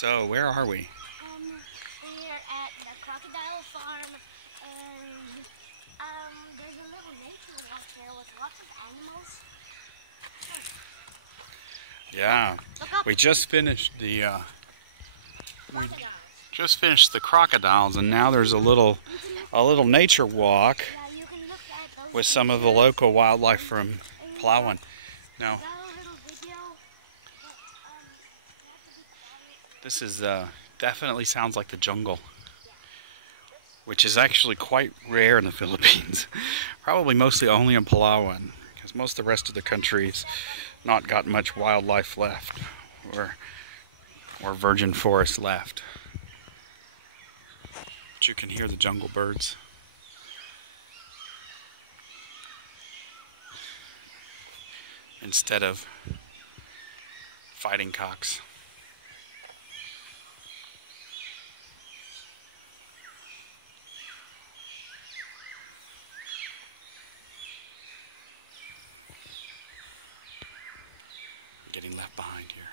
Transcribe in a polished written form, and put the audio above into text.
So, where are we? We're at the crocodile farm, and there's a little nature walk here with lots of animals. Yeah, Look up. we just finished Crocodiles. the crocodiles, and now there's a little nature walk Yeah, you can look at those with some of the pictures, local wildlife from and Palawan. we Now, got a little video, but you have to be quiet. this is definitely sounds like the jungle, Yeah. which is actually quite rare in the Philippines. Probably mostly only in Palawan, because most of the rest of the country's not got much wildlife left, or virgin forest left. But you can hear the jungle birds. Instead of fighting cocks. Getting left behind here.